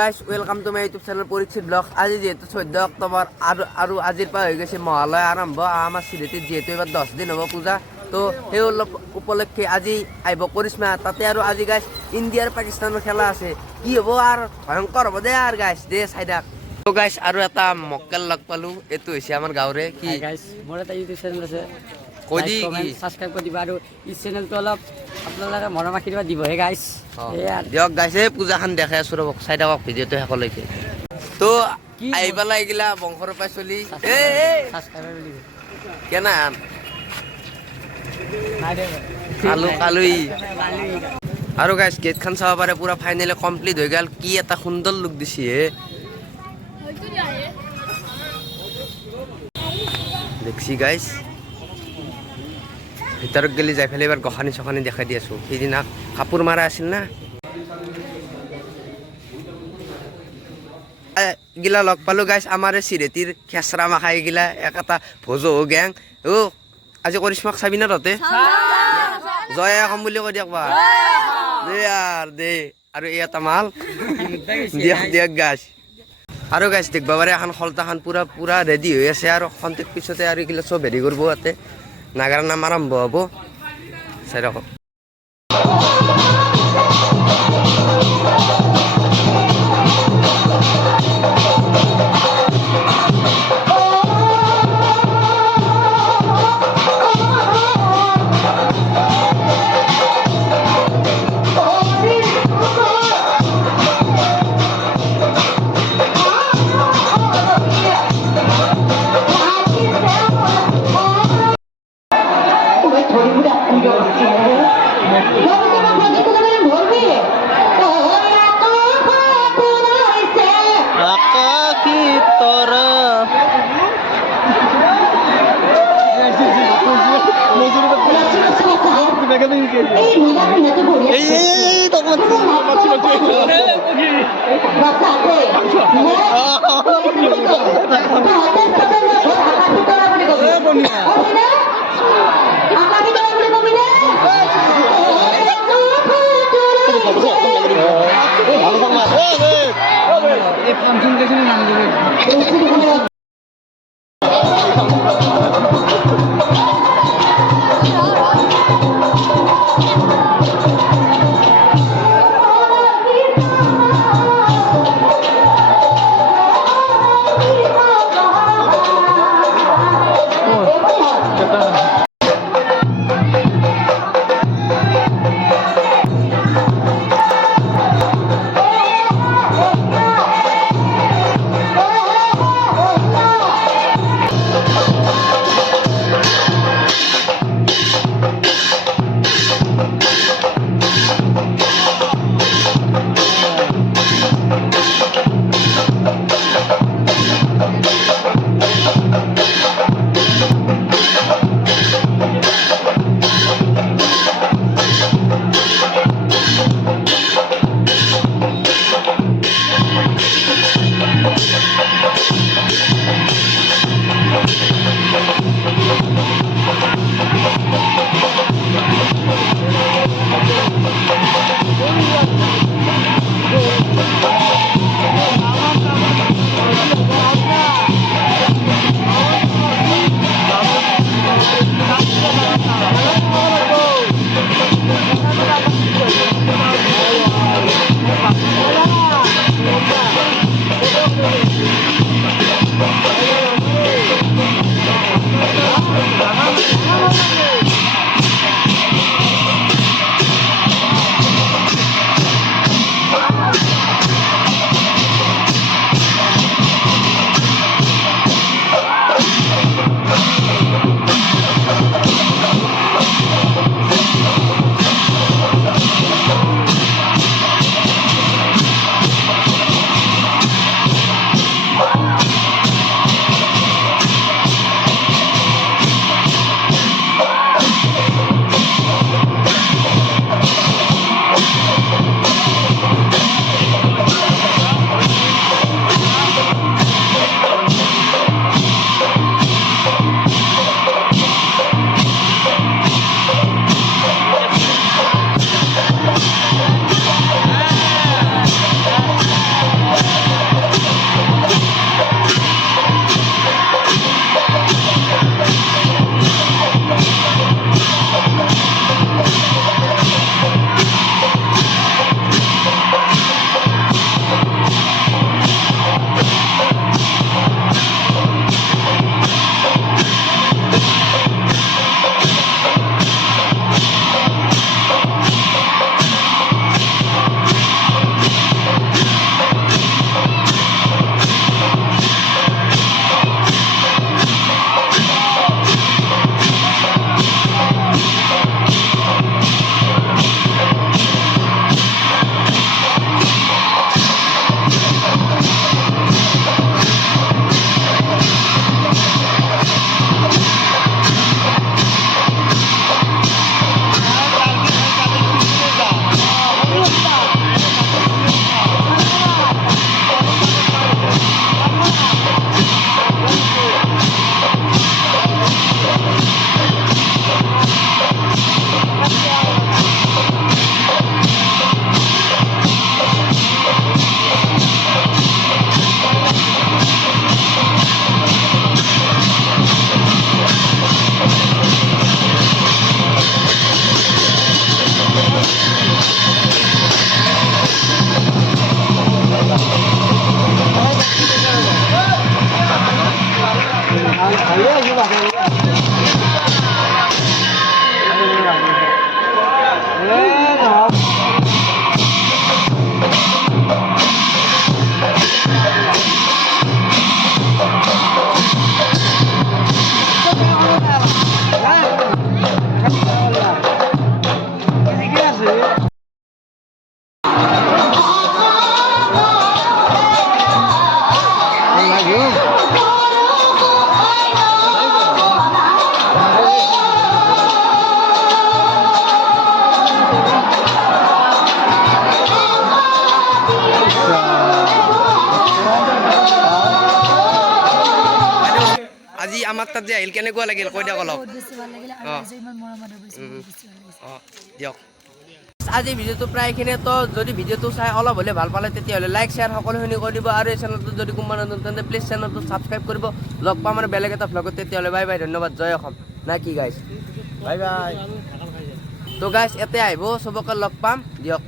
Guys welcome to my YouTube channel Parikshit blog. আজি যেহেতু 14 অক্টোবৰ আৰু আজিৰ পৰা হৈ গৈছে মহালয় আৰম্ভ। আমাৰ চিলেটিত যেহেতু এবাৰ 10 দিন হ'ব পূজা, তো সেই উপলক্ষে আজি আহিব কৰিশ্মা। তাতে আৰু আজি গাইছ ইণ্ডিয়াৰ পাকিস্তানৰ খেলা আছে। কি হ'ব আৰু ভয়ংকৰ হ'ব দে আৰু গাইছ দে চাই থাক। তো গাইছ আৰু এটা মক্কেল লগ পালোঁ, এইটো হৈছে আমাৰ গাঁৱৰে। কি গাইছ মোৰ এটা ইউটিউব চেনেল আছে, কৈ দি সাবস্ক্ৰাইব কৰি দিবা আৰু এই চেনেলটো অলপ আপোনালোকে মৰম আশীৰ্বাদ দিবহে গাইছ। দিয়ক গাইছ, এই পূজাখন দেখাই আছোঁ ৰ'ব, চাই থাকক ভিডিঅ'টো শেষলৈকে। তো আহি পেলাই এইগিলা বংশৰ পৰা চলি কেনা কালুই আৰু গাইছ গেটখন চাব পাৰে, পুৰা ফাইনেলি কমপ্লিট হৈ গ'ল। কি এটা সুন্দৰ লুক দিছে হে, দেখছি গাইছ। ভিতৰত গেলি যাই পেলাই এবাৰ গোসানী চখানী দেখাই দি আছোঁ। সেইদিনা কাপোৰ মাৰা আছিল না, গিলা লগ পালোঁ গাইছ। আমাৰ চিৰেটিৰ খেচৰা মাখা এইগিলা একটা ভোজো গেং। আজি কৰিশ্মাক চাবি না তহঁতে? জয় কম বুলি কৈ দিয়ক বা দে আৰু দে। আৰু এই এটা মাল দিয়ক দিয়ক গাইছ। আৰু গাইছ দেখবা পাৰে এখন খলতাখন পুৰা ৰেডি হৈ আছে। আৰু খন্তেক পিছতে আৰু এইগিলা চব হেৰি কৰিব, ইয়াতে নাগাৰা নাম আৰম্ভ হ'ব। চাই ৰাখক। আমাৰ তাত যে আহিল কেনেকুৱা লাগিল কৈ দিয়ক অলপ বহুত বেছি ভাল লাগিলে আৰু অ। ৰাইজে ইমান মৰম আদৰ কৰিছে বহুত বেছি ভাল লাগিছে অঁ দিয়ক আজি ভিডিঅ'টো প্ৰায়খিনিয়ে তো যদি ভিডিঅ'টো চাই অলপ হ'লে ভাল পালে তেতিয়াহ'লে লাইক শ্বেয়াৰ সকলোখিনি কৰি দিব আৰু এই চেনেলটোত যদি কোনোবা নতুন তেন্তে প্লিজ চেনেলটো ছাবস্ক্ৰাইব কৰিব লগ পাম আৰু বেলেগ এটা ভ্লগত তেতিয়াহ'লে বাই বাই ধন্যবাদ জয় অসম না কি গাইছ বাই বাই তো গাইছ ইয়াতে আহিব চবকে লগ পাম দিয়ক